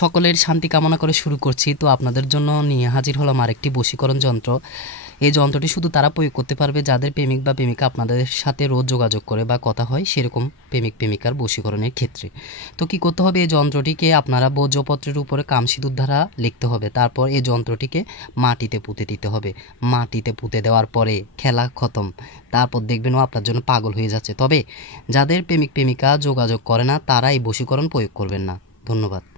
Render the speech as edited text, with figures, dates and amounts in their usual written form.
সকলের শান্তি কামনা করে শুরু করছি। তো আপনাদের জন্য নিয়ে হাজির হলাম আরেকটি বশীকরণ যন্ত্র। এই যন্ত্রটি শুধু তারা প্রয়োগ করতে পারবে যাদের প্রেমিক বা প্রেমিকা আপনাদের সাথে রোজ যোগাযোগ করে বা কথা হয় সেরকম প্রেমিক প্রেমিকার বশীকরণের ক্ষেত্রে। তো কি করতে হবে, এই যন্ত্রটিকে আপনারা ভোজ্যপত্রের উপরে কামসিঁদুর দ্বারা লিখতে হবে। তারপর এই যন্ত্রটিকে মাটিতে পুঁতে দিতে হবে। মাটিতে পুঁতে দেওয়ার পরে খেলা খতম। তারপর দেখবেন ও আপনার জন্য পাগল হয়ে যাচ্ছে। তবে যাদের প্রেমিক প্রেমিকা যোগাযোগ করে না তারা এই বশীকরণ প্রয়োগ করবেন না। ধন্যবাদ।